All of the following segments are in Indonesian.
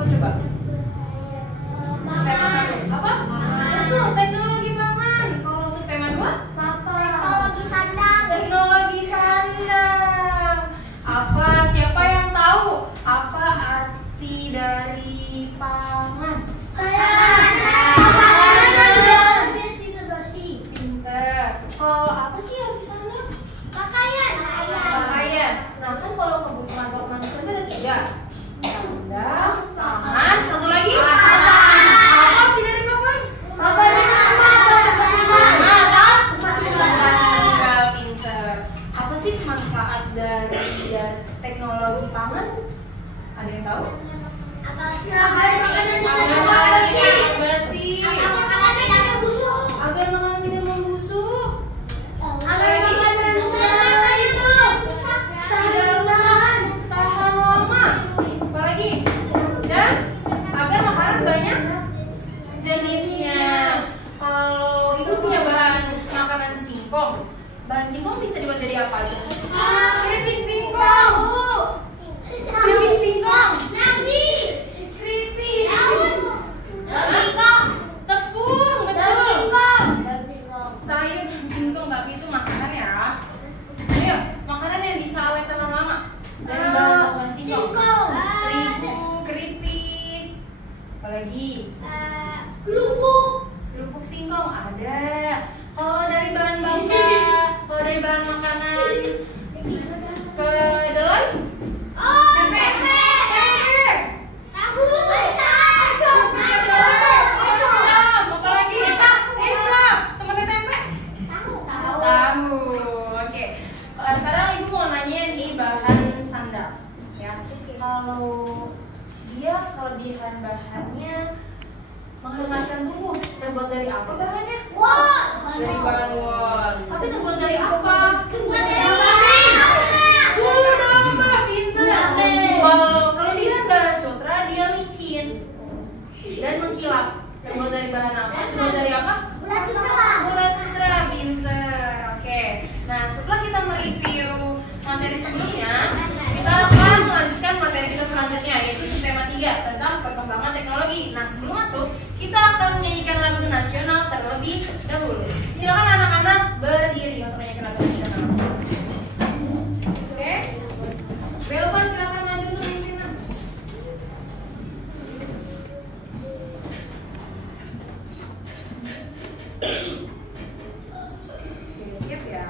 Apa coba? Subtema 1 apa? Betul, teknologi pangan. Kalau subtema 2? Teknologi sandang. Teknologi sandang. Apa? Siapa yang tahu apa arti dari pangan? Pinter. Kalau apa sih arti sandang? Pakaian. Nah kan kalau kebutuhan pokok manusia itu ada 3. Sandang, pangan, satu lagi? Apa arti dari papan? Tempat tinggal. Pinter. Apa sih manfaat dari teknologi pangan? Ada yang tahu? Agar makanan tidak basi, agar makanan tidak membusuk, tidak rusak, tahan lama, apalagi, dan agar makanan banyak jenisnya. Kalau ibu punya bahan makanan singkong, bahan singkong bisa dibuat jadi apa aja? Keripik singkong, keripik singkong, tepung, betul. Sayur dan singkong, tapi itu masakan ya. Ayo, makanan yang bisa awet tahan lama dari bahan singkong. Terigu, keripik, apalagi? Kerupuk singkong ada. Kalau dari bahan bangka, kalau dari bahan makanan kedelai? Apalagi? Kecap, temannya tempe? Tahu. Oke. Kalau sekarang ibu mau nanya nih bahan sandal, ya. Kalau dia kelebihan bahannya menghangatkan tubuh, terbuat dari apa bahannya? Dari bahan wol. Tapi terbuat dari apa? Bulu domba, pintar. Kalau kelebihan bahan sutra dia licin dan mengkilap. Terbuat dari bahan apa? Terbuat dari apa? Bulat sutra, pintar. Oke. Nah, setelah kita mereview materi sebelumnya, kita akan melanjutkan materi kita selanjutnya, yaitu subtema 3 tentang perkembangan teknologi. Nah, sebelum masuk, kita akan menyanyikan lagu nasional terlebih dahulu. Silakan anak-anak berdiri untuk menyanyikan lagu nasional. Oke? Belvan silakan maju untuk menyanyikan. Siap ya.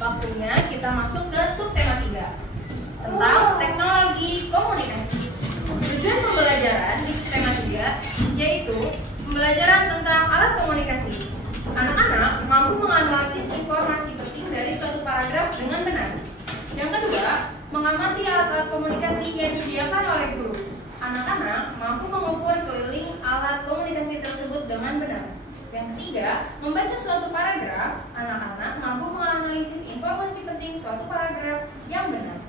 Waktunya kita masuk ke subtema 3 tentang teknologi komunikasi. Mengamati alat-alat komunikasi yang disediakan oleh guru. Anak-anak mampu mengukur keliling alat komunikasi tersebut dengan benar. Yang ketiga, membaca suatu paragraf. Anak-anak mampu menganalisis informasi penting suatu paragraf yang benar.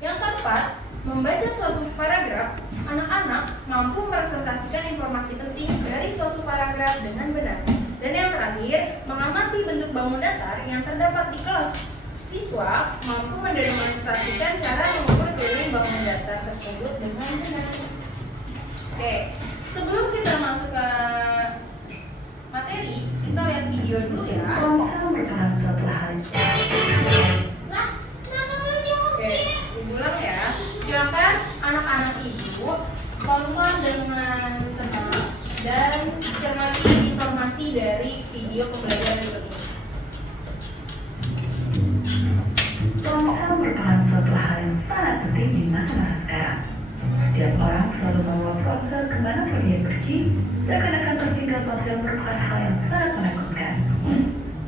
Yang keempat, membaca suatu paragraf. Anak-anak mampu merepresentasikan informasi penting dari suatu paragraf dengan benar. Dan yang terakhir, mengamati bentuk bangun datar yang terdapat di kelas. Siswa mampu mendemonstrasikan cara mengukur keliling bangun datar tersebut dengan benar. Oke, sebelum kita masuk ke materi, kita lihat video dulu ya. Oke, diulang ya. Silakan anak-anak ibu tonton dengan tenang dan cermati informasi dari video pembelajaran berikut ini. Ponsel merupakan suatu hal yang sangat penting di masa-masa sekarang. Setiap orang selalu membawa ponsel kemanapun dia pergi, seakan-akan tertinggal ponsel merupakan hal yang sangat menakutkan.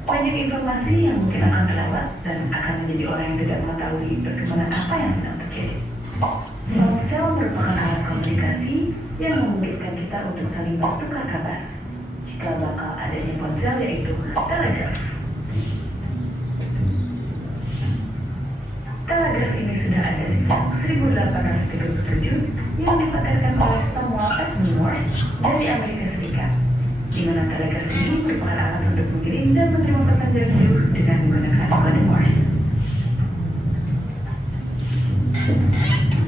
Banyak informasi yang mungkin akan terlewat dan akan menjadi orang yang tidak mengetahui perkembangan apa yang sedang terjadi. Ponsel merupakan alat komunikasi yang memungkinkan kita untuk saling bertukar kabar. Jika bakal adanya ponsel yaitu telegraf. Telegraf ini sudah ada sejak 1837 yang dipatenkan oleh Samuel Edmund Morse dari Amerika Serikat, di mana telegraf ini merupakan alat untuk mengirim dan menerima pesan jarak jauh dengan menggunakan kode Morse.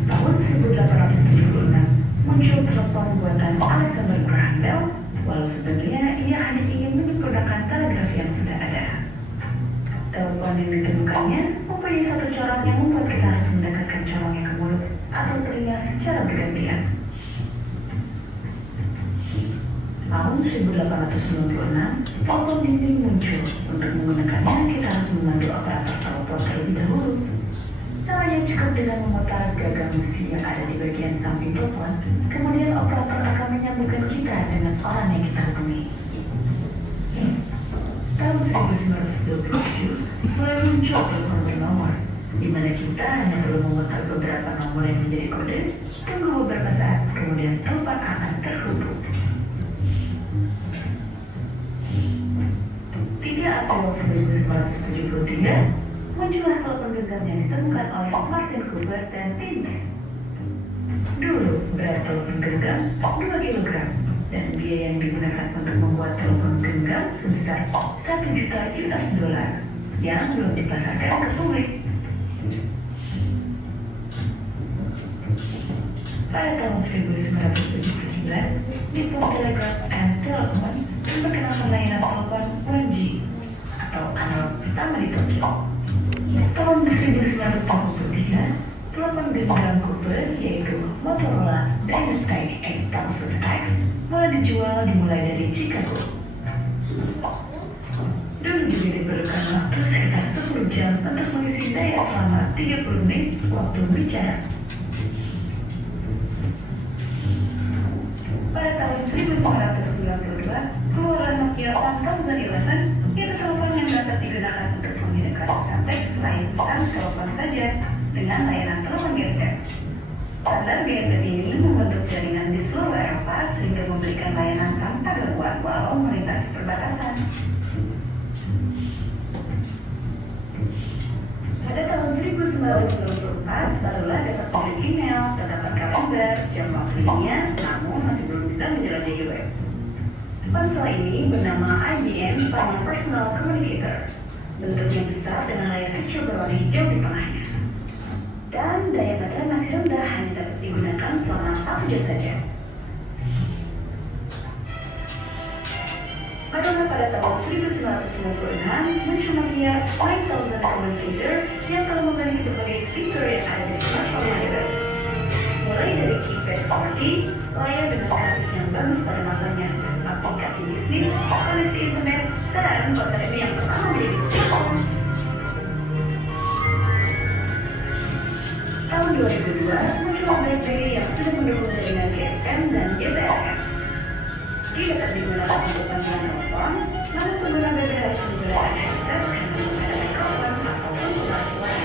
Tahun 1876 muncul telepon buatan Alexander Graham Bell, walau sebenarnya ia hanya ingin menyempurnakan telegraf yang sudah ada. Telepon yang ditemukannya mempunyai satu corong yang membuat kita harus mendekatkan corongnya ke mulut atau telinga secara bergantian. Tahun 1896, telepon dinding muncul. Untuk menggunakannya, kita harus memandu operator telepon terlebih dahulu. Caranya cukup dengan memutar gagang besi yang ada di bagian samping telepon, kemudian operator akan menyambungkan kita dengan orang yang kita hubungi. Tahun 1927 mulai muncul telepon bernomor, di mana kita hanya perlu memutar beberapa nomor yang menjadi kode, tunggu beberapa saat, kemudian telepon akan terhubung. 3 April 1973, muncullah telepon genggam yang ditemukan oleh Martin Cooper dan timnya. Dulu berat telepon genggam 2 kg. Dan biaya yang digunakan untuk membuat telepon genggam sebesar 1 juta US dollar yang belum dipasarkan ke publik. Pada tahun 1979, Nippon Telegraph and Telephone memperkenalkan layanan telepon 1G atau analog pertama di Tokyo. Tahun 1983, telepon genggam Cooper yaitu Motorola Dynatec 8000X mulai dijual dimulai dari Chicago. Dulu juga diperlukan waktu sekitar 10 jam untuk mengisi daya selama 30 menit waktu bicara. Pada tahun 1992, keluarlah Nokia 1011 yaitu telepon yang dapat digunakan untuk mengirimkan pesan teks selain pesan telepon saja dengan layanan telepon GSM. Standar GSM ini membentuk jaringan di seluruh Eropa sehingga memberikan layanan tanpa gangguan walau melintasi perbatasan. Pada tahun 1994, barulah dapat mengirim email, catatan kalender, jam waktu ilmiah, namun masih belum bisa menjelajahi web. Ponsel ini bernama IBM Simon Personal Communicator. Bentuknya besar dengan layar kecil berwarna hijau di tengahnya. Dan daya baterai masih rendah, hanya dapat digunakan selama 1 jam saja. Pada tahun 1996, muncul Nokia 9000 Communicator yang telah memiliki berbagai fitur yang ada di smartphone modern. Mulai dari keypad QWERTY, layar dengan grafis yang bagus pada masanya, aplikasi bisnis, koneksi internet, dan ponsel ini yang pertama menjadi smartphone. Tahun 2002, muncul BlackBerry yang sudah mendukung jaringan GSM dan GPRS. Dia dapat digunakan untuk panggilan telepon, namun pengguna BlackBerry harus menggunakan headset karena menggunakan mikrofon ataupun pengeras suara.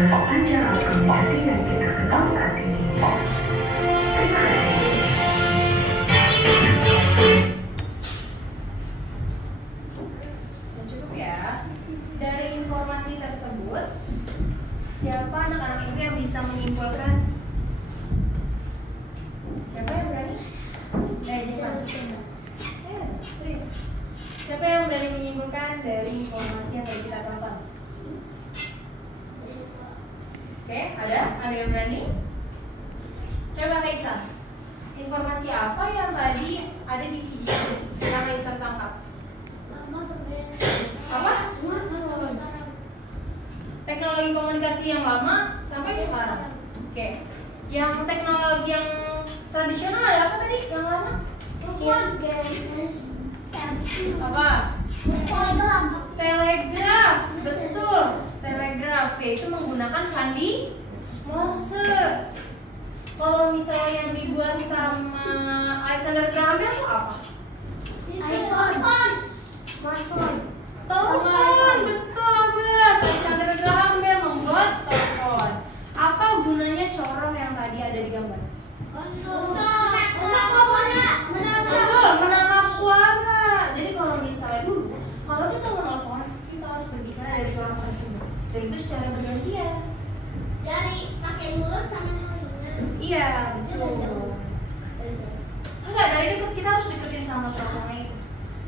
adalah panjang komunikasi yang kita kenal saat ini. Terima kasih. Cukup ya. Dari informasi tersebut, siapa anak-anak ini yang bisa menyimpulkan? Siapa yang berani? Jangan. Serius. Siapa yang berani menyimpulkan dari informasi yang tadi kita tonton? Oke, ada yang berani? Coba Haisa. Informasi apa yang tadi ada di video yang Haisa tangkap? Apa? Teknologi komunikasi yang lama sampai sekarang. Oke. Yang teknologi yang tradisional ada apa tadi? Yang lama? Apa? Telegraf. Betul. Telegraf yaitu menggunakan sandi Morse. Kalau misalnya yang dibuat sama Alexander Graham Bell itu apa? Telepon, betul Bes. Alexander Graham Bell membuat telepon. Apa gunanya corong yang tadi ada di gambar? Betul, menangkap suara. Jadi kalau misalnya dulu, kalau kita mau telepon, kita harus berbicara dari corong tersebut. Dan itu secara bergantian. Dari pakai mulut sama telinga. Iya, betul. Enggak, dari dekat kita harus deketin sama teleponnya itu.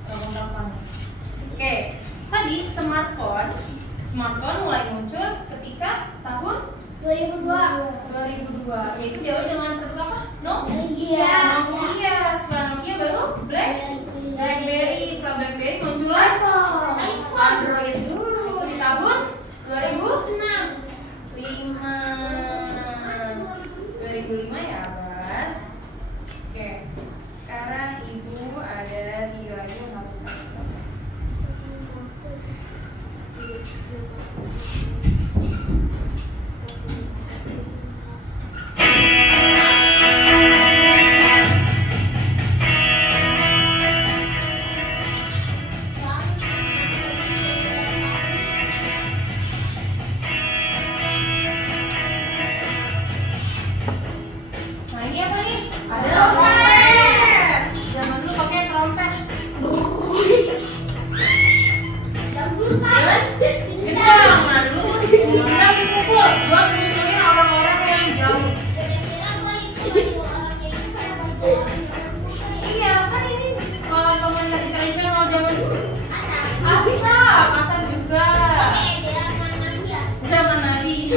Telepon-teleponnya. Oke, tadi smartphone mulai muncul ketika tahun 2002. Yaitu diawali dengan produk apa? Nokia. Setelah Nokia baru BlackBerry. Setelah BlackBerry muncul Android dulu di tahun 2005 ya, Bas. Oke, sekarang Ibu ada video lagi yang harus saya tonton. Nah ini apa nih? Ada trompet. Zaman dulu pakai trompet. Itu bang, nah dulu kita dipukul buat ngumpulin orang-orang yang jauh. Iya kan ini komunikasi tradisional zaman dulu. Asal juga. Zaman Nabi.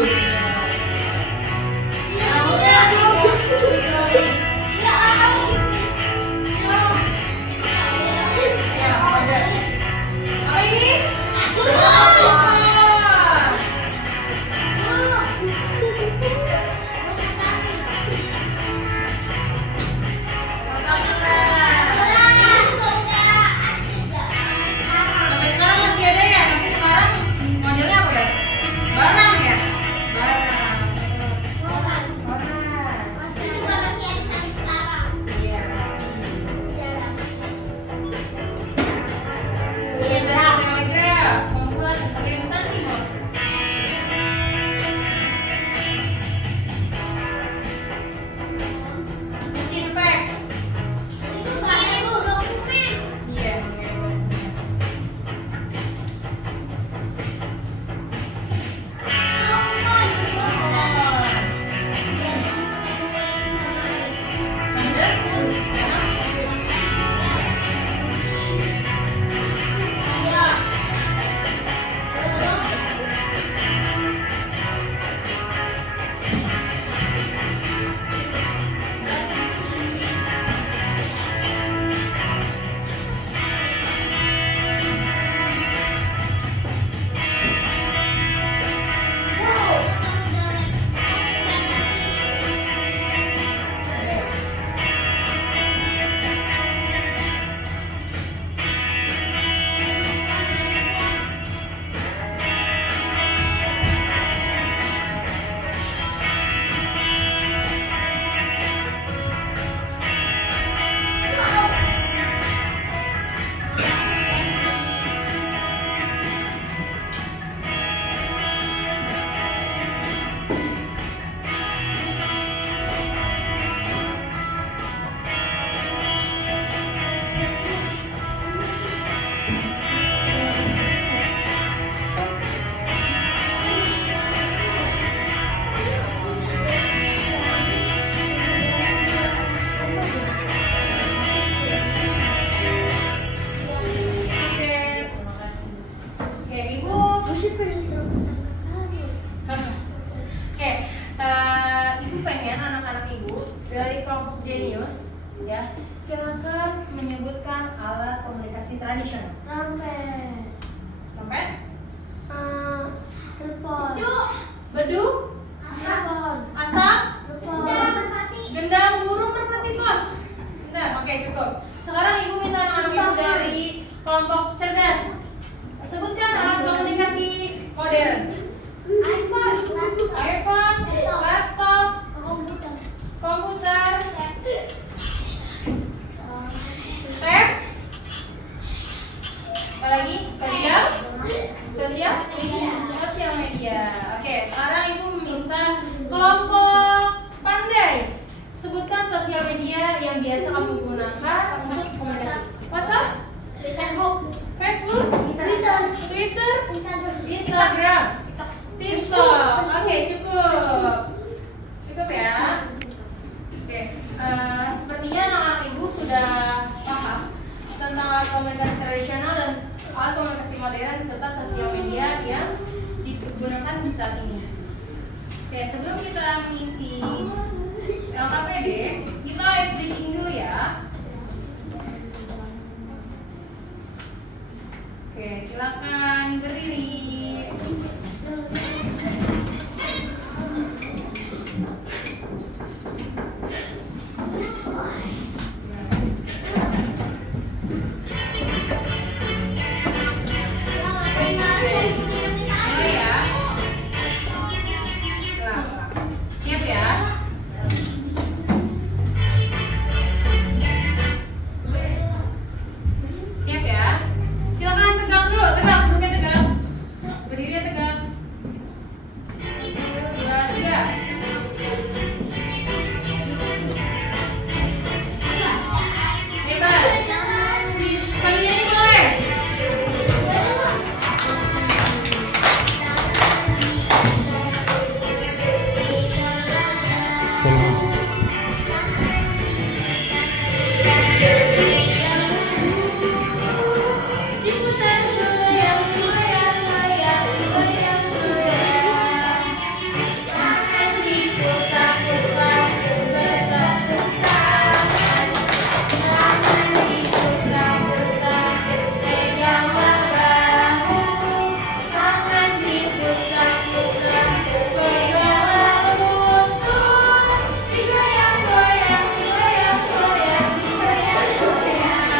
Sampai sekarang masih ada ya, tapi sekarang modelnya apa, Bas? Barang ya? Ya, silakan menyebutkan alat komunikasi tradisional. Trompet. Trompet? Telepon. Beduk? Telepon. Asap? Telepon. Gendang, burung, merpati, bos. Bentar, oke cukup. Sekarang ibu minta anak-anak ibu dari kelompok cerdas. Sebutkan alat komunikasi modern. iPhone. iPhone, laptop, komputer, tab, apa lagi? Sosial media. Oke, sekarang ibu meminta kelompok pandai. Sebutkan sosial media yang biasa kamu gunakan untuk komunikasi. WhatsApp, Facebook, Twitter, Instagram, TikTok. Oke, cukup ya. Oke, sepertinya anak-anak ibu sudah paham tentang alat komunikasi tradisional dan alat komunikasi modern serta sosial media yang digunakan di saat ini. Oke, sebelum kita mengisi LKPD, kita ice breaking dulu ya. Oke, silakan berdiri. Siap ya? Siap ya? Silakan tegak dulu, tegak, duduknya tegak. Berdiri tegak. 1, 2, 3. Hebat. Sambil nyanyi boleh. Ikutan goyang, goyang, goyang, goyang, goyang. Tangan diputar-putar, berputar-putar. Tangan diputar-putar, peganglah bahu. Tangan diputar-putar, peganglah lutut. Digoyang, goyang, goyang, goyang, digoyang, goyang.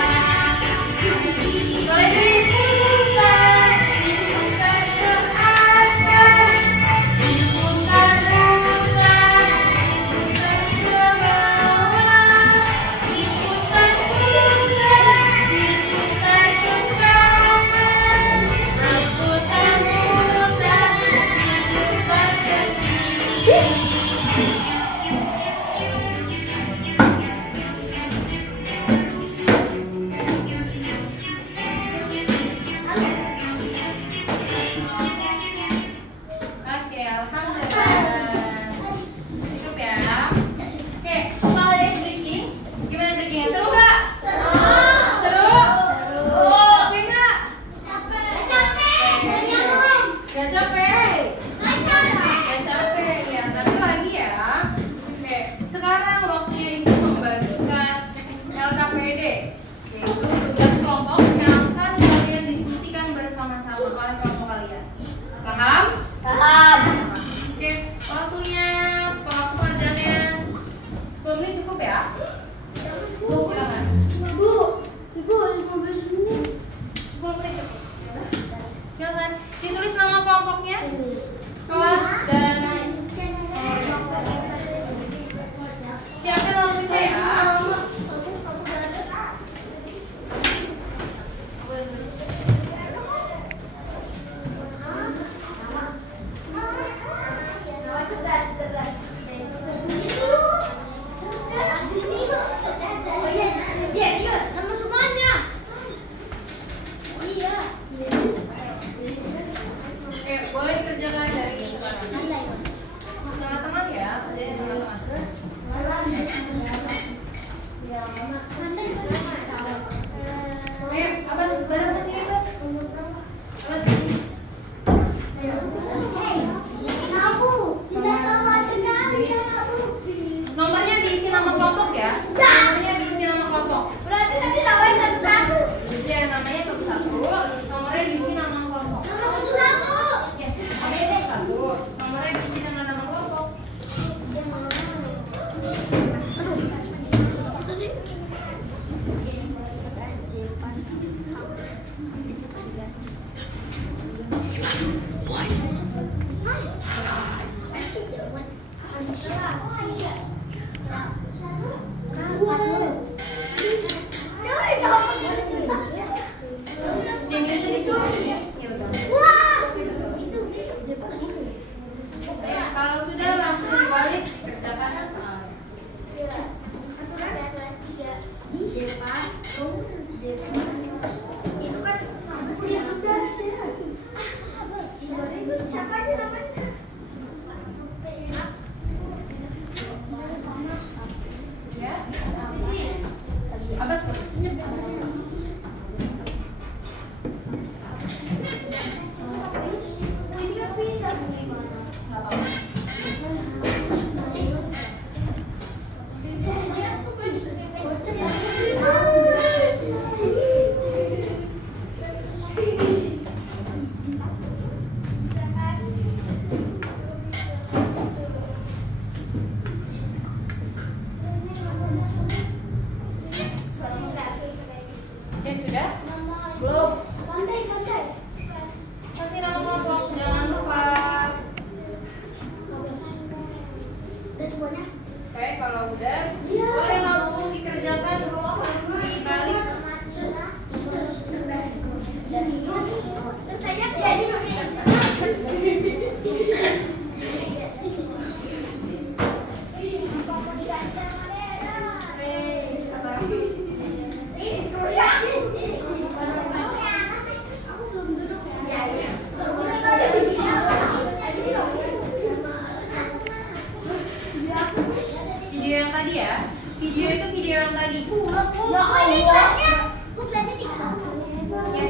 Boleh diputar, diputar ke atas, diputar-putar, diputar ke bawah, diputar-putar, diputar ke kanan, diputar-putar, diputar ke kiri. Oke, alhamdulillah. Cukup ya. Oke, setelah ada ice breaking, gimana ice breakingnya? Seru nggak? Seru? Oh, oke nggak? Nggak capek? Nggak capek ya, tapi lagi ya. Oke, sekarang waktunya ibu membagikan LKPD, yaitu tugas kelompok yang akan kalian diskusikan bersama-sama oleh kelompok kalian. Paham? Oke, waktunya pengerjaannya 10 menit cukup ya? Silakan. Ibu, 15 menit. 10 menit cukup. Silakan ditulis nama kelompoknya, kelas dan siapin langsung saya. Itu video yang tadi ya. Video itu video yang tadi. Ya ini kelasnya. Kelasnya 3 tahun. Ya.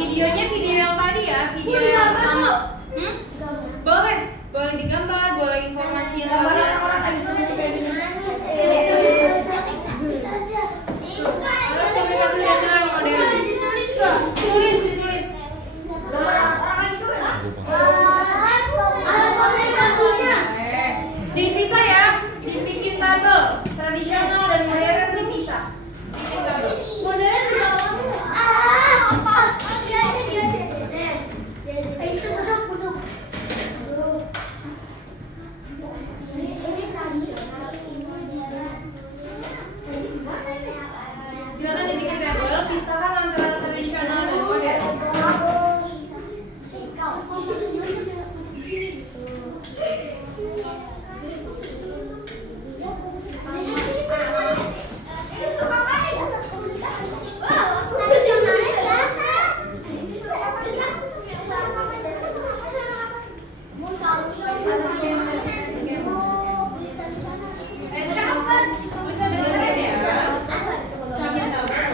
Videonya video yang tadi ya, video yang pertama. Boleh, boleh digambar, boleh informasi yang kalian. Ditulis. Dipisah ya, dibikin tabel tradisional dan modern dipisah. Modern Silakan dibikin tabel, pisahkan antara tradisional dan modern. Bisa dengerin ya. Bikin tabel.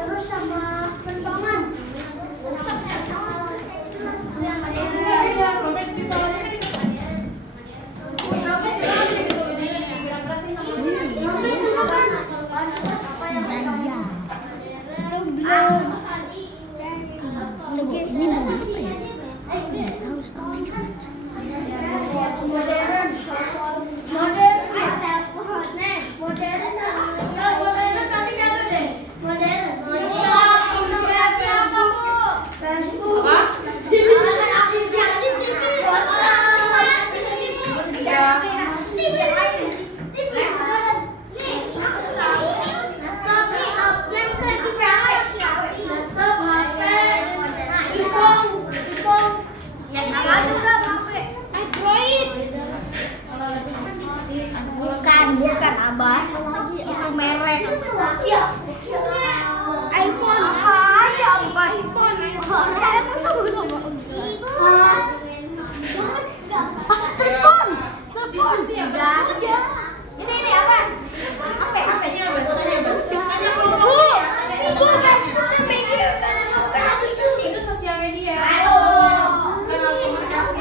terus sama pentongan. Bukan Abbas, itu merek iPhone. Apa aja Abbas? Emang sama-sama. Telepon. Ini apa? Tanya Bas, tanya kelompok ya. Itu sosial media. Bukan komunikasi.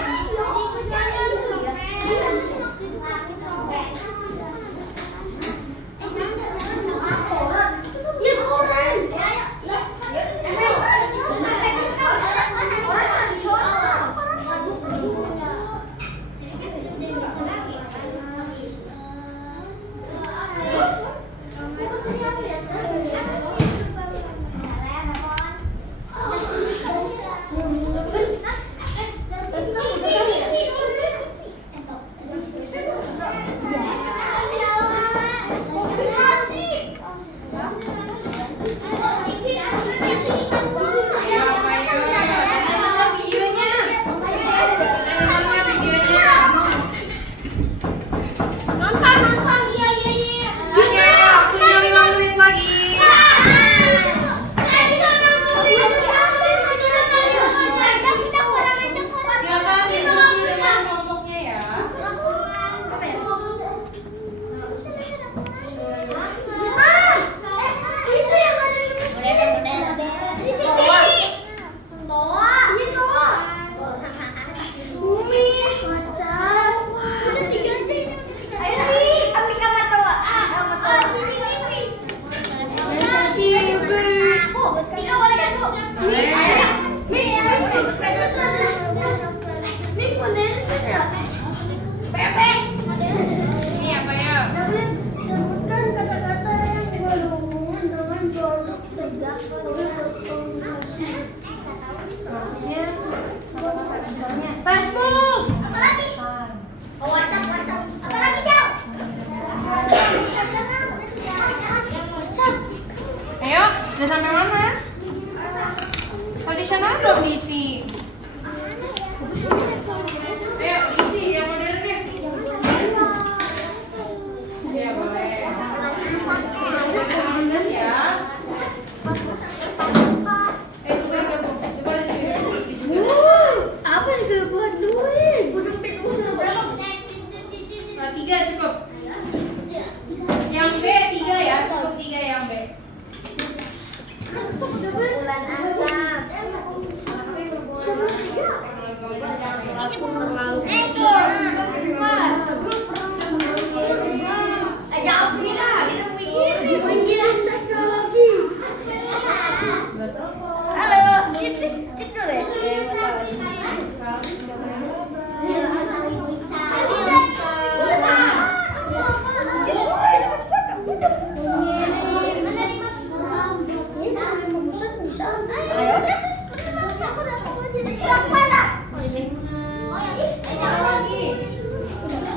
Udah sampai mana? Tradisional belum diisi. Ayo diisi yang modernnya. Ya boleh. Bagus ya. Coba gabung. Coba diisi juga. Apa yang kebuat duit? Nah, 3 cukup. Yang B 3 ya, cukup 3 yang B. Bulan asap. Ini bukan mau. Jauh kira, mikir teknologi. Halo, itu deh.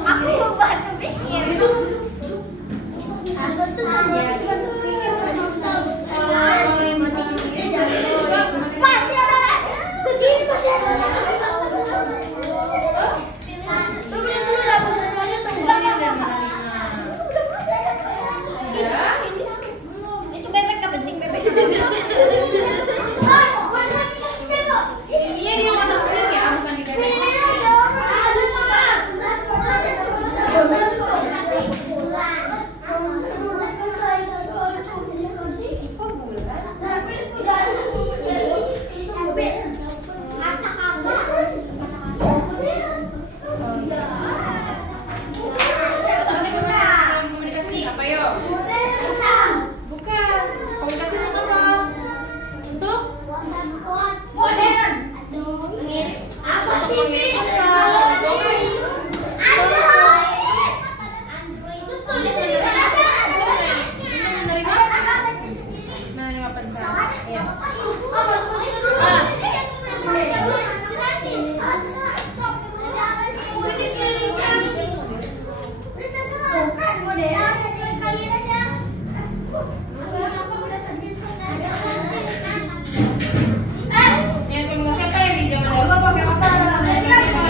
Aku mau bantu pikir. Masih ada lagi. Begini masih ada lagi. Itu bebek gak penting bebek. Isinya dia warna kuning ya, bukan di bebek. Komunikasi apa yuk? Bukan. Komunikasi untuk apa? Untuk Modern. Apa sih? menerima pesan. Iya. Yang komunikasi apa yang di zaman dulu pakai apa? Ya,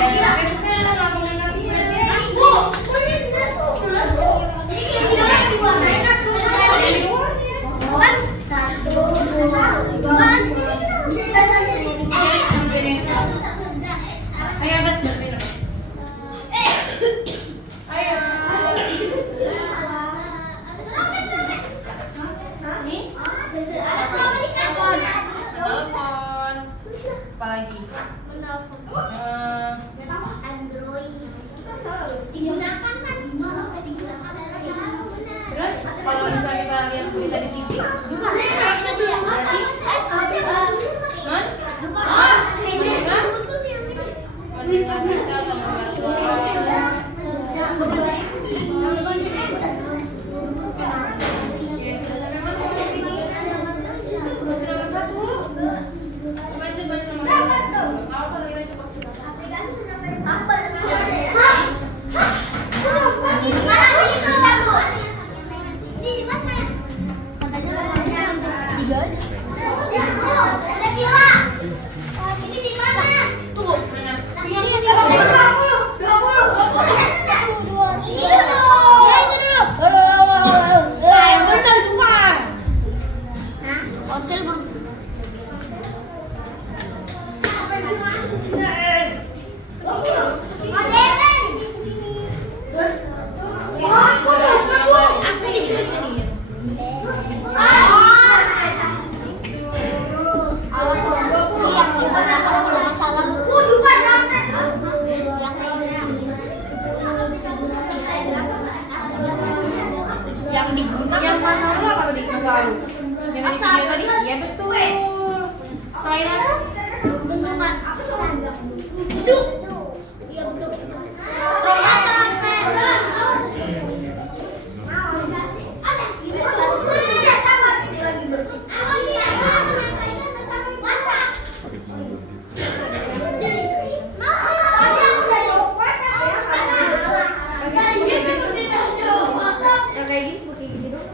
bukan komunikasi Ayo atas bantuin. Ayo. Nih. Telepon. Apa lagi? Terus kalau misalnya kita lihat berita di TV, mendengar berita atau mendengar suara. Yang mana dulu apa tadi? Masa lalu. Yang tadi? Ya betul. Selain asap? Bendungan asap. Iya belum. kayak gini, cuma kayak gini doang.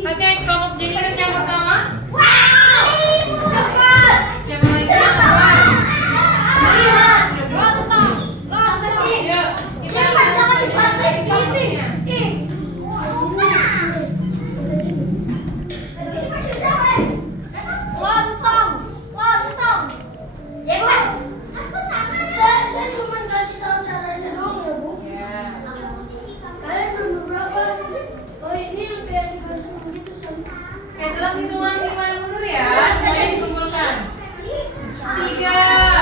Oke, kelompok jenius yang pertama. Dalam hitungan 5 yang mundur ya, semuanya dikumpulkan. 3,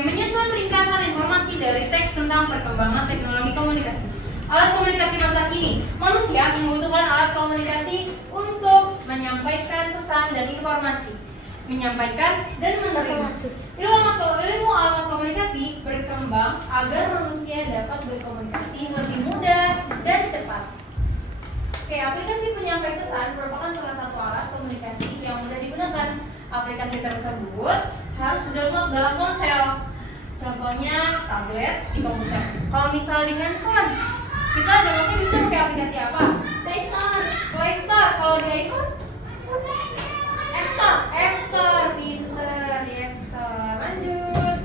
menyusun ringkasan informasi dari teks tentang perkembangan teknologi komunikasi. Alat komunikasi masa kini. Manusia membutuhkan alat komunikasi untuk menyampaikan pesan dan informasi, menyampaikan dan menerima. Ilmu agar manusia dapat berkomunikasi lebih mudah dan cepat. Oke, aplikasi penyampai pesan merupakan salah satu alat komunikasi yang mudah digunakan. Aplikasi tersebut harus download dalam ponsel. Contohnya tablet di komputer. Kalau misal di handphone, kita downloadnya bisa pakai aplikasi apa? Play Store. Play Store. Kalau di iPhone? App Store. App Store. Pinter di App Store. Lanjut.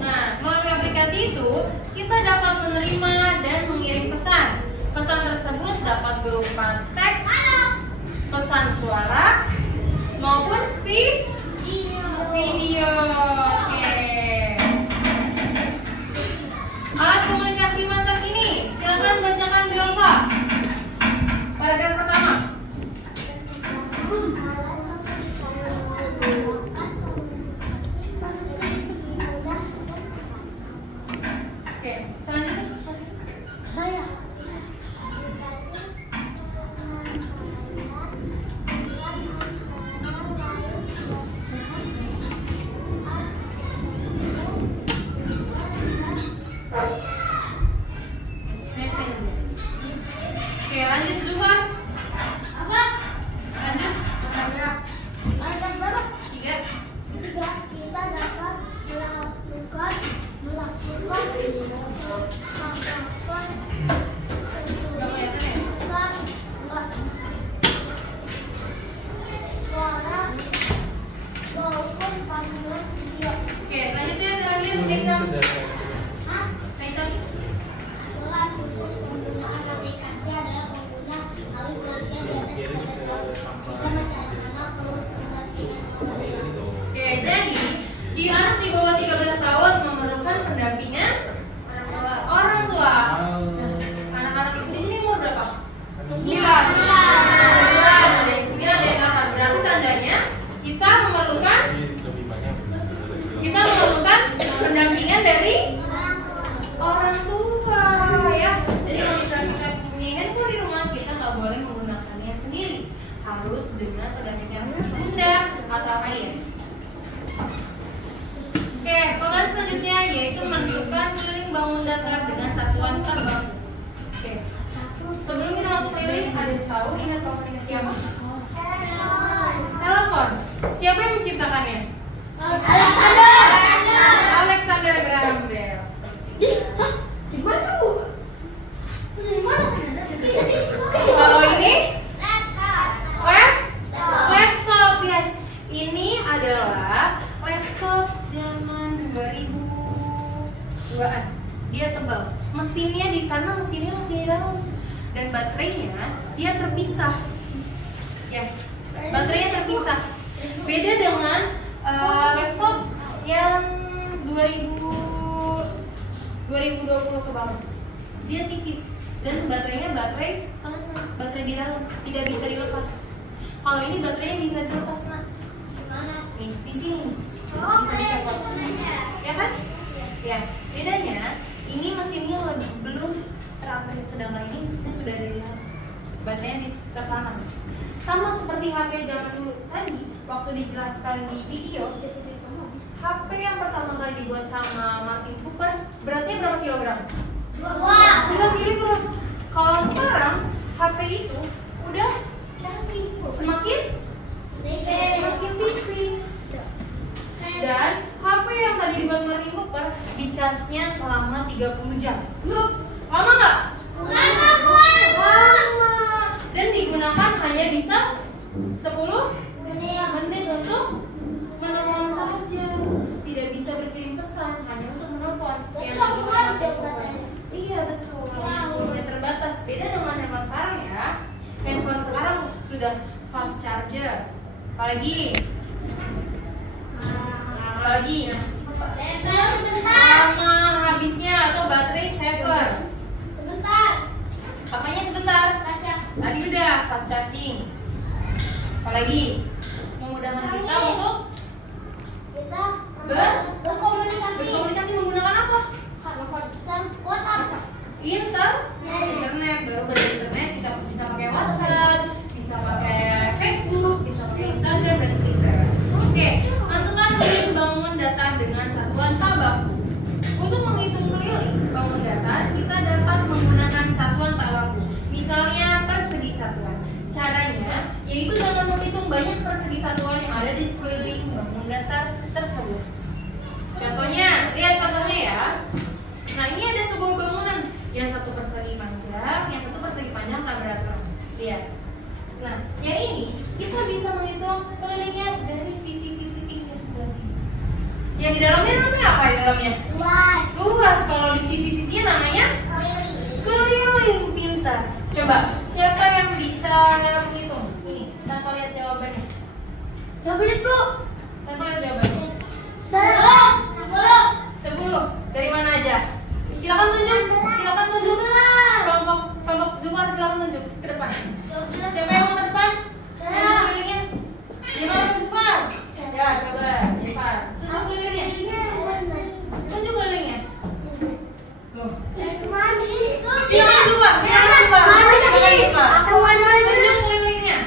Nah, melalui aplikasi itu kita dapat menerima dan mengirim pesan. Pesan tersebut dapat berupa teks, pesan suara, maupun video. Oke. Alat komunikasi masa kini. Silakan bacakan Delva. Paragraf pertama. Oke, selanjutnya Saya. Messenger. Oke, lanjut Zuhar. Apa? Lanjut. Paragraf berapa? 3. Ketiga, kita dapat melakukan Gak kelihatan ya? pesan, suara, maupun panggilan video. Oke, lanjutnya terakhir Naisam. Naisam. Kebetulan khusus penggunaan aplikasi adalah pengguna melalui berusia di atas 13 tahun. Jika masih anak perlu pendampingan. Oke, jadi di anak di bawah 13 tahun memerlukan pendampingan orang tua. Anak-anak itu di sini umur berapa? 9. Ada yang 9, ada yang 8. Berarti tandanya kita memerlukan pendampingan dari orang tua, ya. Jadi kalau misalnya kita punya handphone di rumah, kita nggak boleh menggunakannya sendiri, harus dengan pendampingan bunda atau ayah. Oke, pokoknya selanjutnya yaitu menentukan keliling bangun datar dengan satuan terbang. Oke, sebelum kita masuk keliling, ada yang tahu ingat komunikasi apa? Telepon. Siapa yang menciptakannya? Alexander Graham Bell. Gimana bu? Kalau ini laptop, yes. Ini adalah laptop zaman 2002-an. Dia tebal. Mesinnya karena mesinnya masih di dalam dan baterainya dia terpisah. Ya, baterainya terpisah. Beda dengan laptop yang 2020 ke bawah. Dia tipis dan baterainya baterai di dalam, tidak bisa dilepas. Kalau ini baterainya bisa dilepas, nak. Nih, di sini bisa dicopot. Ya kan? Ya, bedanya ini mesinnya belum terupgrade, sedangkan ini mesinnya sudah ada di dalam. Baterainya tertanam. Sama seperti HP zaman dulu. Tadi waktu dijelaskan di video, HP yang pertama kali dibuat sama Martin Cooper beratnya berapa kilogram? 2 kilogram. Kalau sekarang HP itu udah canggih, semakin tipis. Dan HP yang tadi dibuat Martin Cooper dicasnya selama 30 jam. Lama nggak? Lama. Dan digunakan hanya bisa 10 menit untuk menelpon saja. Tidak bisa berkirim pesan, hanya untuk menelpon. Iya betul. Yang terbatas. Beda dengan handphone sekarang ya. Handphone sekarang sudah fast charger. Apalagi lama habisnya atau baterai saver. Pakainya sebentar. Tadi udah fast charging. Apalagi memudahkan kita untuk berkomunikasi menggunakan apa? Internet. Baru dari internet kita bisa pakai WhatsApp, bisa pakai Facebook, bisa pakai Instagram dan Twitter. Oke, tentukan keliling bangun datar dengan satuan tabak. Yang di dalamnya namanya apa di dalamnya? Luas. Kalau di sisi-sisinya namanya keliling. Pintar. Coba siapa yang bisa menghitung? Ini tanpa lihat jawabannya. Tanpa lihat jawabannya. 10. Dari mana aja? Silakan tunjuk. Kelompok Zumar silakan tunjuk ke depan. Siapa yang mau ke depan? Tunjuk kelilingnya. Gimana Zumar? Ya coba Zumar. Tunjuk kelilingnya. Tuh. Silakan Zumar. Tunjuk kelilingnya.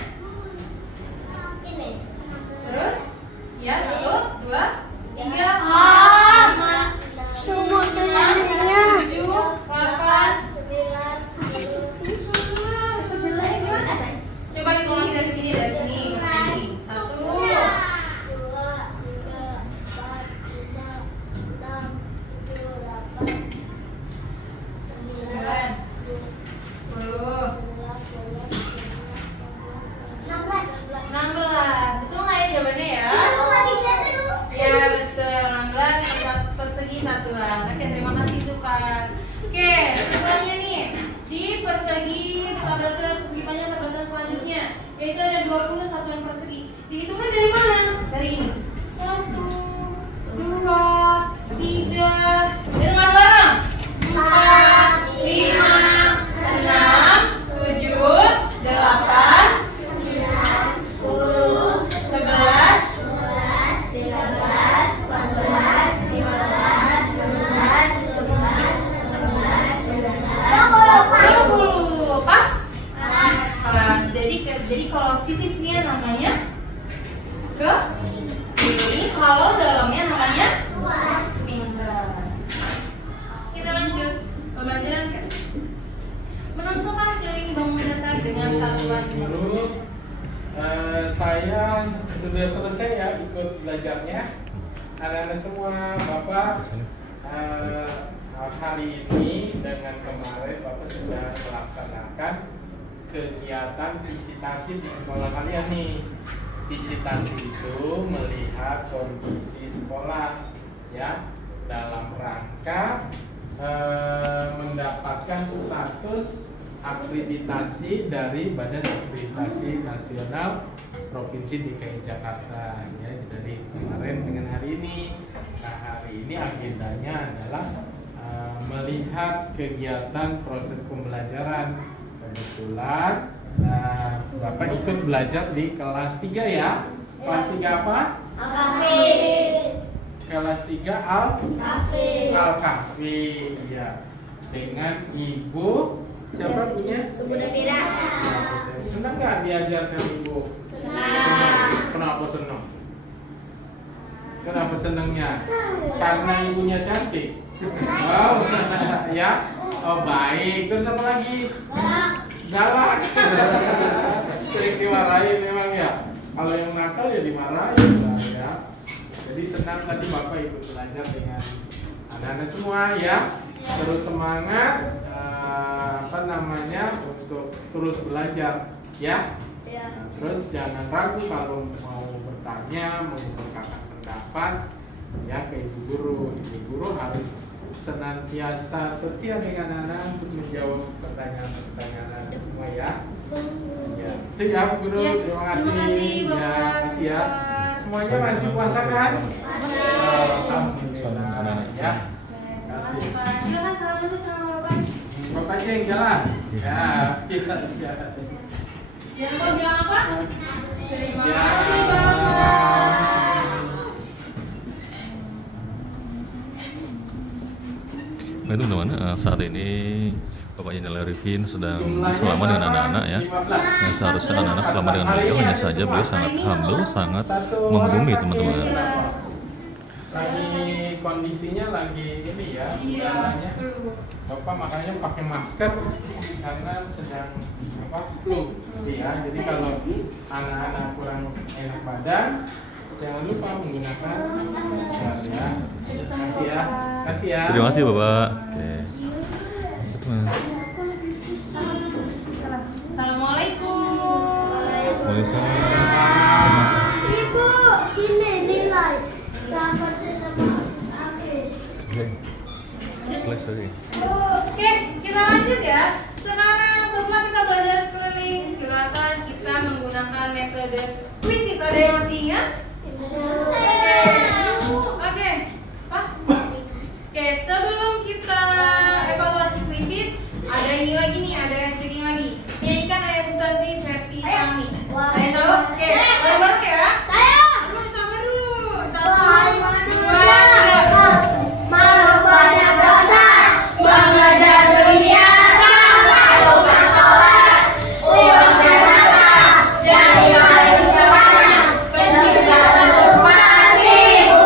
Terus, ya 1, 2, 3, 4, 5, 7, 8. Coba hitung lagi dari sini. 16. Betul nggak ya jawabannya ya? Ya betul, 16 persegi satuan. Oke, terima kasih Zufar. Oke, selanjutnya nih di persegi tabrakan persegi panjang tabrakan selanjutnya, yaitu ada 20 satuan persegi. Dihitungnya dari mana? Dari ini. 1, 2, 3. Dengar bareng. 4, 5, 6, 7, 8, 20. Pas? Jadi kalau sisi-sisinya namanya ke kiri, kalau dalamnya namanya pintar. Kita lanjut pembelajaran kan. Menentukan keliling bangun datar dengan satuan. Saya sudah selesai ya ikut belajarnya. Anak-anak semua, Bapak hari ini dengan kemarin Bapak sudah melaksanakan kegiatan visitasi di sekolah kalian nih. Visitasi itu melihat kondisi sekolah ya dalam rangka mendapatkan status akreditasi dari Badan Akreditasi Nasional Provinsi DKI Jakarta ya, dari kemarin dengan hari ini. Nah, hari ini agendanya adalah melihat kegiatan proses pembelajaran. Kebetulan Bapak ikut belajar di kelas 3 ya. Kelas 3 apa? Kelas 3 Al-Kahfi ya. Dengan Ibu siapa punya? Ibu Natira. Senang nggak diajarkan Ibu? Senang. Kenapa senang? Kenapa senangnya? Karena ibunya cantik. Wow, ya. Oh baik. Terus apa lagi? Galak. Sering dimarahin memang ya. Kalau yang nakal ya dimarahin lah ya. Jadi senang tadi Bapak ikut belajar dengan anak-anak semua ya. Terus semangat untuk terus belajar ya. Terus jangan ragu kalau mau bertanya, mau berkata pendapat ya ke ibu guru. Ibu guru harus senantiasa setia dengan anak untuk menjawab pertanyaan-pertanyaan anak semua ya. Ya, itu ya Bu Guru. Ya, terima kasih. Terima kasih Bapak. Ya, kasih ya. Semuanya masih puasa kan? Alhamdulillah. Ya. Kasih. Silakan salam dulu sama Bapak. Bapaknya yang jalan. Ya, kita Jangan lupa bilang apa? Terima Ya. kasih Bapak. Baik teman-teman, saat ini Bapak Yendel Arifin sedang bersalaman dengan anak-anak ya. Yang seharusnya anak-anak bersama dengan beliau, hanya saja beliau sangat humble, sangat membumi teman-teman. Lagi kondisinya lagi ini ya, udaranya. Bapak makanya pakai masker karena sedang flu. Ya, jadi kalau anak-anak kurang enak badan, jangan lupa menggunakan masker ya. Kasih ya, kasih ya. Terima kasih Bapak. Oke. Teman. Assalamualaikum. Waalaikumsalam. Ibu, sini nilai. 8 Selesai. Oke, kita lanjut ya. Sekarang setelah kita belajar keliling, silakan kita menggunakan metode quizzes. Ada yang masih ingat? Oke. Pak? Oke, sebelum kita evaluasi quizzes, ada ini lagi nih, ada yang speaking lagi. Nyanyikan Ayah Susanti versi Sami. Saya tahu? Oke, bareng-bareng ya. Aduh, sabar dulu. 1, 2, 3. Malu banyak dosa, mengajar dunia sampai lupa sholat. Uang dan harta jadi paling utama, pencipta terlupa sibuk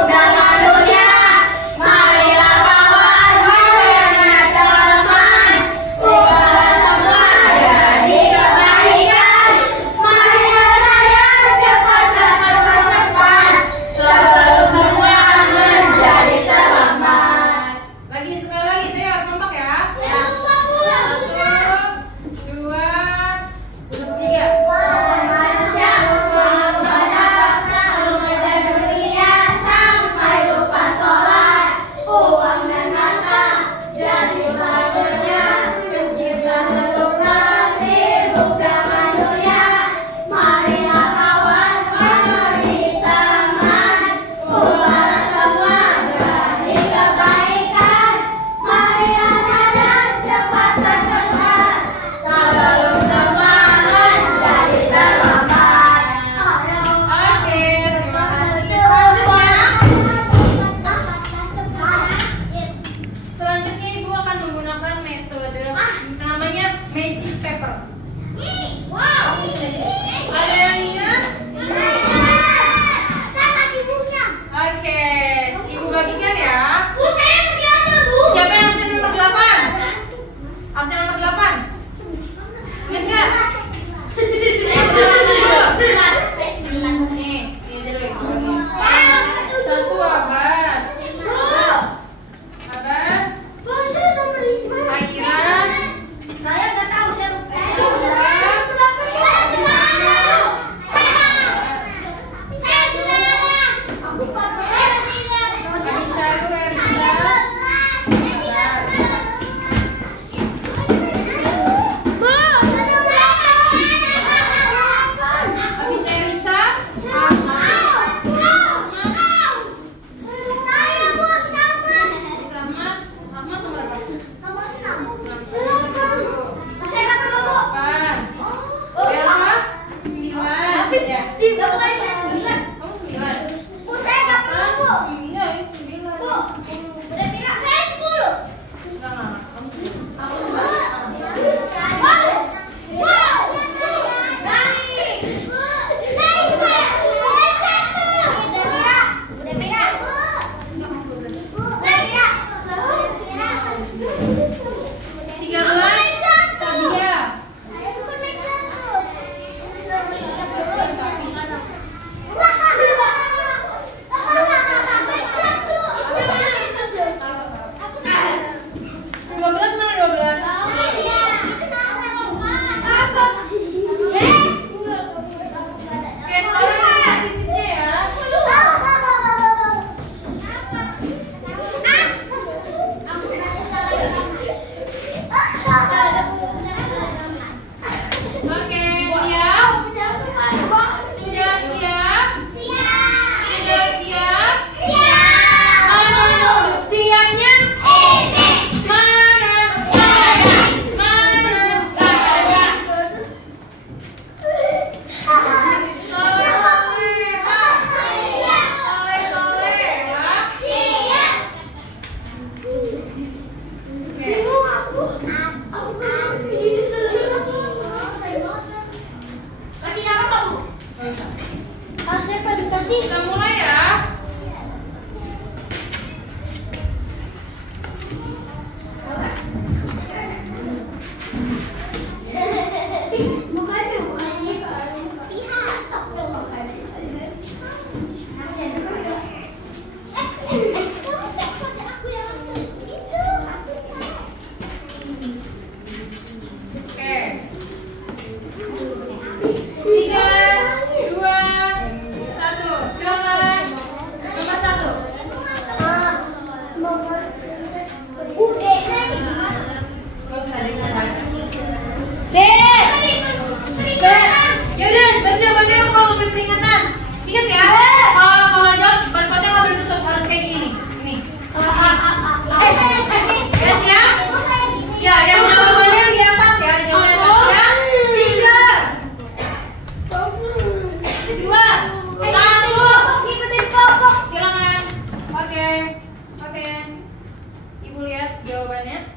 Ibu lihat jawabannya.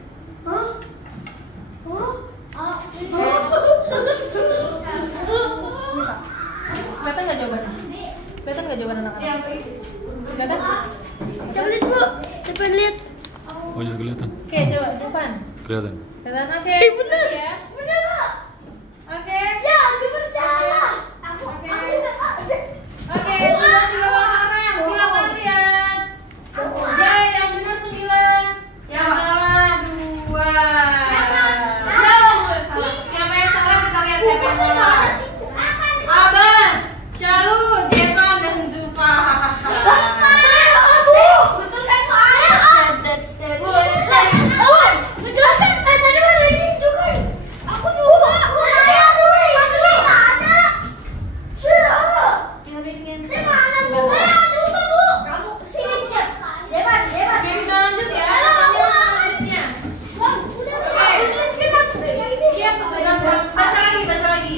Kelihatan nggak jawabannya? Kelihatan nggak jawaban anak-anak? Kelihatan? Coba lihat Bu, coba lihat. Oh iya kelihatan. Oke, coba Jovan. Kelihatan. Kelihatan? Oke. Bener ya. Bener nggak? Oke. Ya, aku percaya. Oke. Oke, sudah 3 orang. Silakan lihat. Ya, yang benar 9. Yang salah 2. Siapa yang salah kita lihat siapa yang salah. Abbas, Syahlu, Jevan dan Zufa. Betul kan Pak? Jelaskan tadi mana ini juga. Aku juga. Kita bikin. Saya mana Bu? Saya lupa Bu. Kamu sini siap. Debat. Oke, kita lanjut ya. Selanjutnya. Siap, petugas. Baca lagi. Baca lagi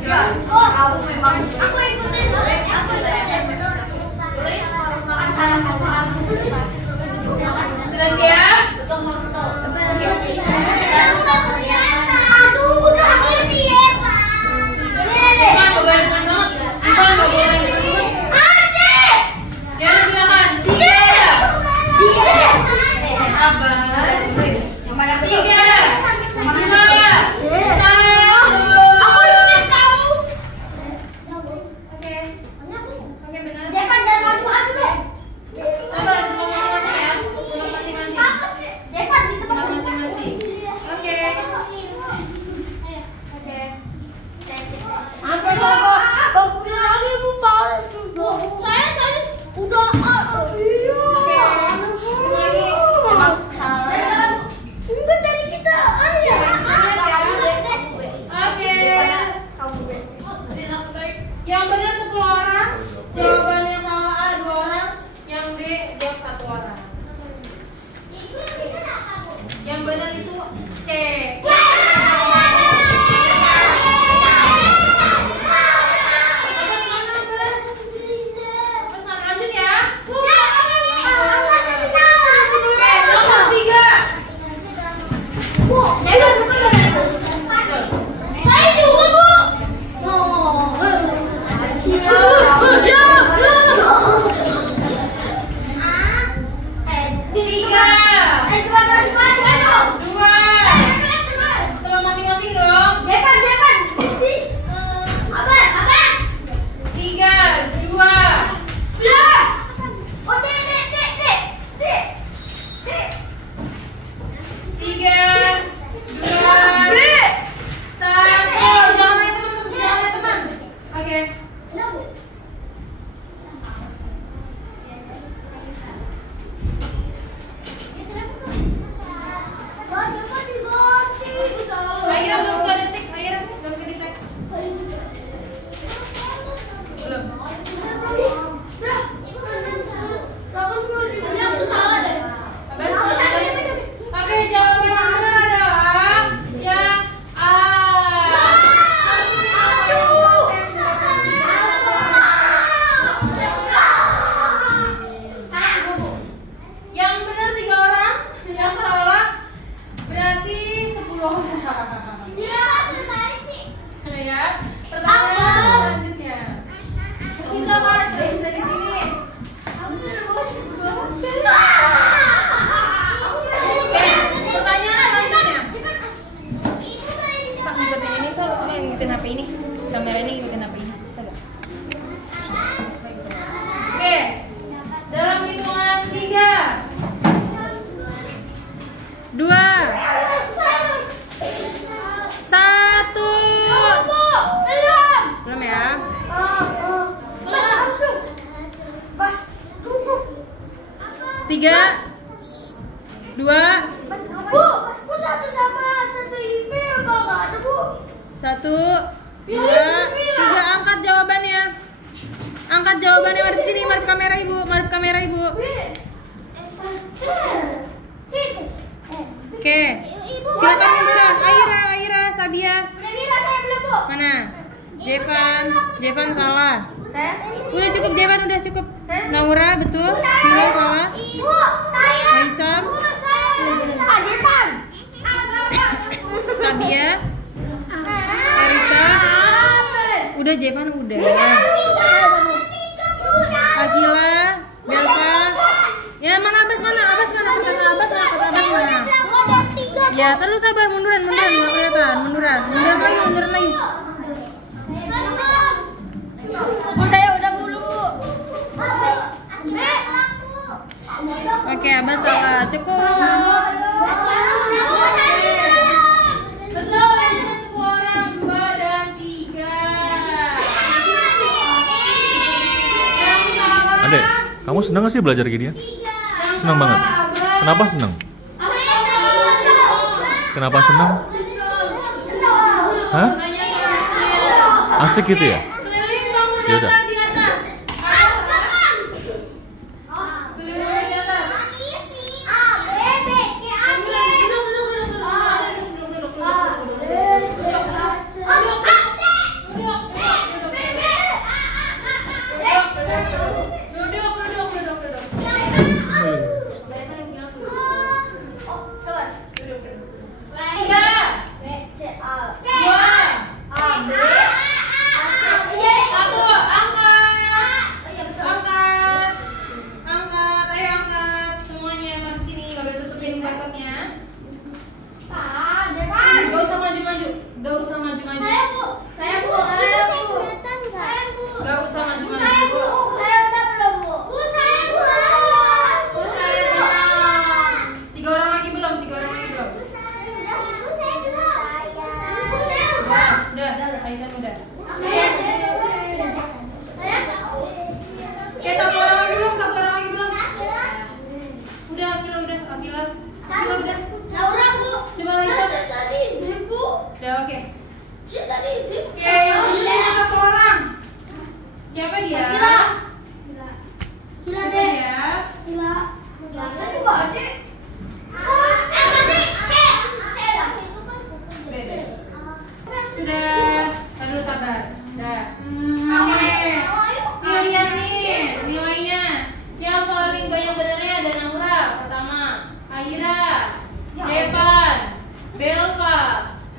silakan. Aku ikutin. Sudah siap? Ivan nggak boleh depan banget. Ivan nggak boleh depan banget. Ya, silakan. 3. Abbas. 3, 2, 1. Aku ikutin kamu. Oke. Oke, benar. Depan dan aku aja. Sabar, tempat masing-masing ya. Tempat masing-masing. Depan di Tempat masing-masing. Oke. Oke. Apa kok lagi Bu parah sudah. Saya udah iya. Oke. Lagi. Emang salah. Enggak dari kita aja. Oke. Yang benar 10 orang. Jawaban yang salah A 2 orang. Yang D jawab 1 orang. Yang benar itu C. Lanjut ya. Saya juga Bu. Tiga, dua, Bu, satu sama satu IV udah nggak ada Bu. satu, dua, tiga. Angkat jawabannya. Angkat jawabannya. Mari ke sini, mari ke kamera ibu, mari ke kamera ibu. Oke, silakan munduran. Aira, Sabia. Mana? Jevan salah. Udah cukup Jevan, udah cukup. Naura betul. Bila salah. Haisam. Sabia. Erisa. Udah Jevan udah. Akila. Delta. Ya mana Abbas mana? Abbas mana? Kata Abbas mana? Kata Abbas mana? Ya terus sabar, munduran nggak kelihatan. Munduran lagi. Oh, saya udah belum, Bu. Oke, Abbas salah. Cukup. Betul, ada 10 orang, 2 dan 3. Yang salah. Adek, kamu senang gak sih belajar gini ya? Senang banget. Kenapa senang? Kenapa senang? Hah? Asik gitu ya? Keliling bangunan Ya udah. di atas. Keliling di atas.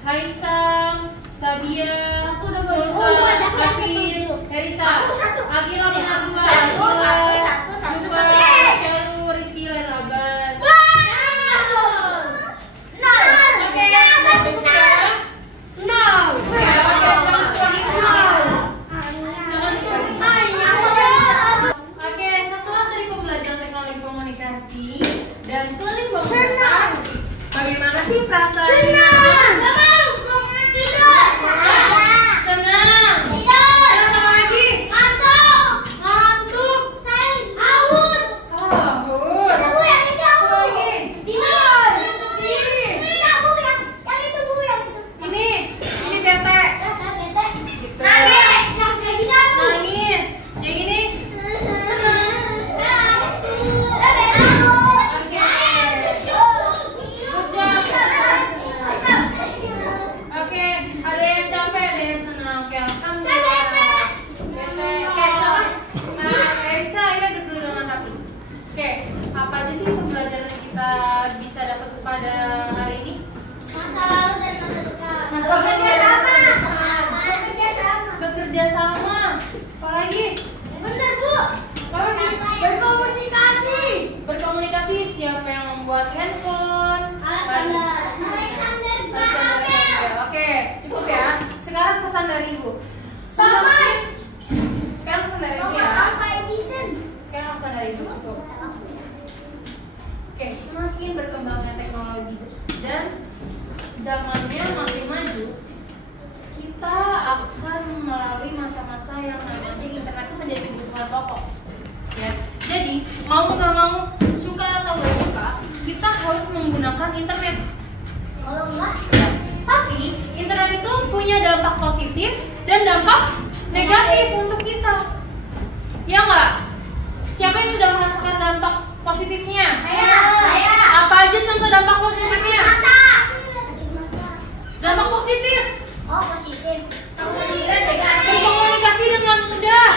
Haisam, Sabia, Sultan, Hafiz, Herisa, Akila benar 2, Akila, Zuba, Syalu, Rizky, dan Abbas. Oke, masuk ya. Oke, setelah tadi pembelajaran teknologi komunikasi dan keliling bangunan, bagaimana sih perasaannya? Senang. Terus apa lagi? Ngantuk. Haus. Apa lagi? Ini bete. Nangis. Yang ini? Senang. Oke, ada yang capek, ada yang senang. Oke, alhamdulillah. Bete. Oke, salah. Erisa, ini duduk dulu dengan rapi. Oke, apa aja sih pembelajaran yang kita bisa dapat pada hari ini? Bekerja sama. Apa lagi? Berkomunikasi. Siapa yang membuat handphone? Oke, cukup ya. Sekarang pesan dari Ibu. Sekarang pesan dari Ibu ya. Sekarang pesan dari Ibu cukup. Oke, semakin berkembangnya teknologi dan zamannya makin maju, kita akan melalui masa-masa yang namanya internet itu menjadi kebutuhan pokok. Ya, jadi mau nggak mau, suka atau nggak suka, kita harus menggunakan internet. Tapi internet itu punya dampak positif dan dampak negatif untuk kita. Ya nggak? Siapa yang sudah merasakan dampak positifnya? Saya. Apa aja contoh dampak positifnya? Dampak positif. Berkomunikasi dengan mudah.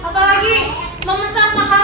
Apalagi memesan makanan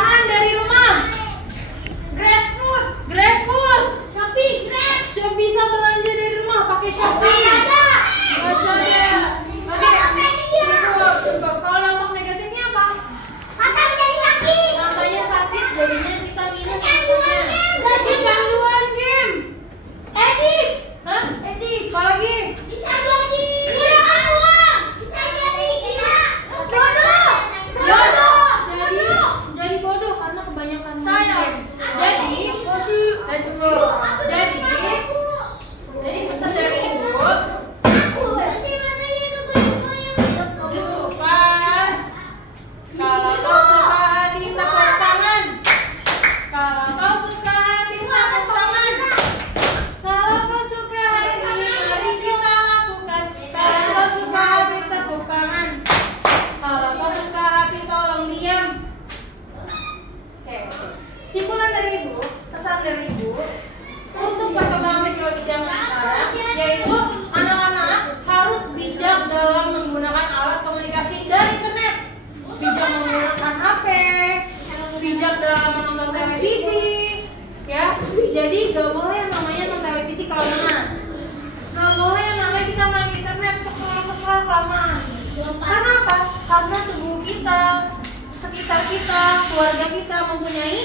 Karena tubuh kita, sekitar kita, keluarga kita mempunyai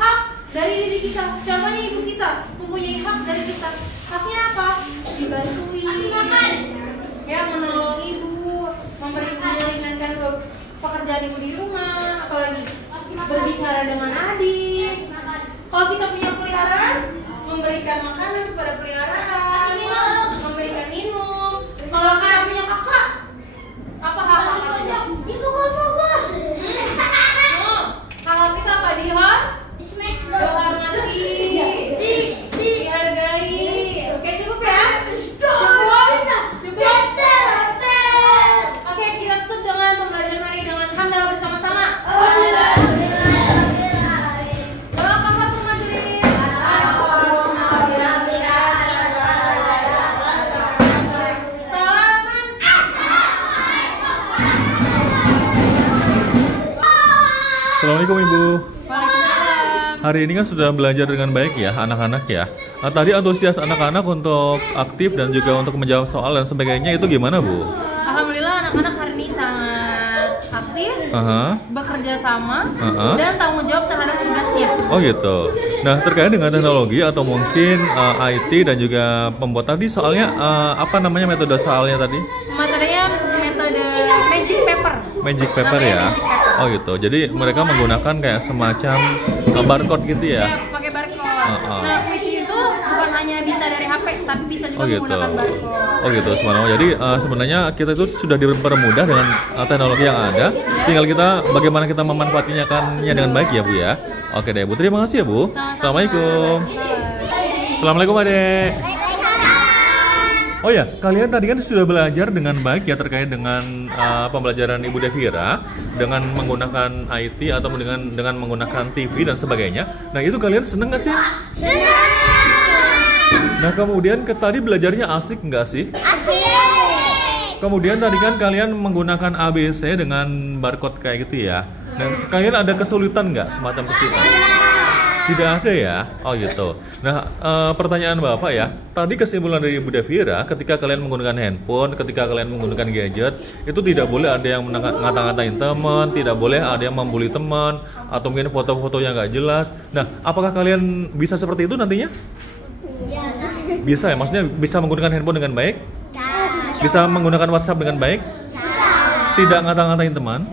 hak dari diri kita. Contohnya ibu kita mempunyai hak dari kita. Haknya apa? Dibantuin, ya, menolong ibu, meringankan pekerjaan ibu di rumah, apalagi berbicara dengan adik. Kalau kita punya peliharaan, memberikan makanan kepada peliharaan, memberikan minum. Kalau kita punya kakak, apa hak kakaknya? Ibu kamu gua. Kalau kita apa dihormati, dihargai. Oke, cukup ya? Cukup. Oke, kita tutup dengan pembelajaran hari dengan hamdalah bersama-sama. Assalamualaikum Ibu. Waalaikumsalam. Hari ini kan sudah belajar dengan baik ya anak-anak ya. Nah, tadi antusias anak-anak untuk aktif dan juga untuk menjawab soal dan sebagainya itu gimana Bu? Alhamdulillah anak-anak hari ini sangat aktif, bekerja sama, dan tanggung jawab terhadap tugasnya. Oh gitu. Nah, terkait dengan teknologi atau mungkin IT dan juga pembuat tadi soalnya apa namanya metode soalnya tadi? Materinya metode magic paper. Magic paper ya. Magic paper. Oh gitu. Jadi mereka menggunakan kayak semacam barcode gitu ya. Iya, pakai barcode. Nah, puisi itu bukan hanya bisa dari HP, tapi bisa juga menggunakan barcode. Oh gitu, sebenarnya. Jadi sebenarnya kita itu sudah dipermudah dengan teknologi yang ada. Tinggal kita bagaimana kita memanfaatkannya dengan baik ya Bu ya. Oke deh Bu, terima kasih ya Bu. Assalamualaikum. Assalamualaikum Adek. Oh ya, kalian tadi kan sudah belajar dengan baik ya terkait dengan pembelajaran Ibu Devira dengan menggunakan IT atau dengan menggunakan TV dan sebagainya. Nah itu kalian seneng nggak sih? Senang. Nah kemudian tadi belajarnya asik nggak sih? Asik. Kemudian tadi kan kalian menggunakan ABC dengan barcode kayak gitu ya. Dan kalian ada kesulitan nggak semacam kesulitan? Tidak ada ya? Oh gitu. Nah pertanyaan Bapak ya, tadi kesimpulan dari Ibu Devira ketika kalian menggunakan handphone, ketika kalian menggunakan gadget, itu tidak boleh ada yang ngata-ngatain teman, tidak boleh ada yang membuli teman, atau mungkin foto-foto yang nggak jelas. Nah, apakah kalian bisa seperti itu nantinya? Bisa ya? Maksudnya bisa menggunakan handphone dengan baik? Bisa menggunakan WhatsApp dengan baik? Tidak ngata-ngatain teman?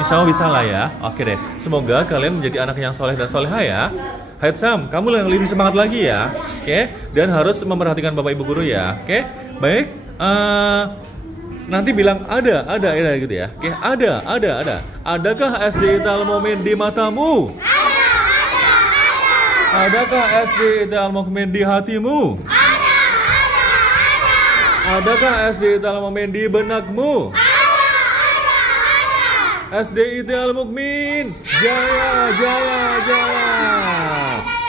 Insya Allah bisa lah ya. Oke deh. Semoga kalian menjadi anak yang soleh dan soleha ya. Hai Sam, kamu yang lebih semangat lagi ya. Oke. Dan harus memperhatikan Bapak Ibu guru ya. Oke. Baik. Nanti bilang ada gitu ya. Oke. Ada. Adakah SD Ital Mumin di matamu? Adakah SD Ital Mumin di hatimu? Adakah SD Ital Mumin di benakmu? SD Ital Mukmin, jaya.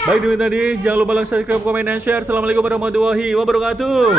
Baik, demi tadi jangan lupa like, subscribe, komen, dan share. Assalamualaikum warahmatullahi wabarakatuh.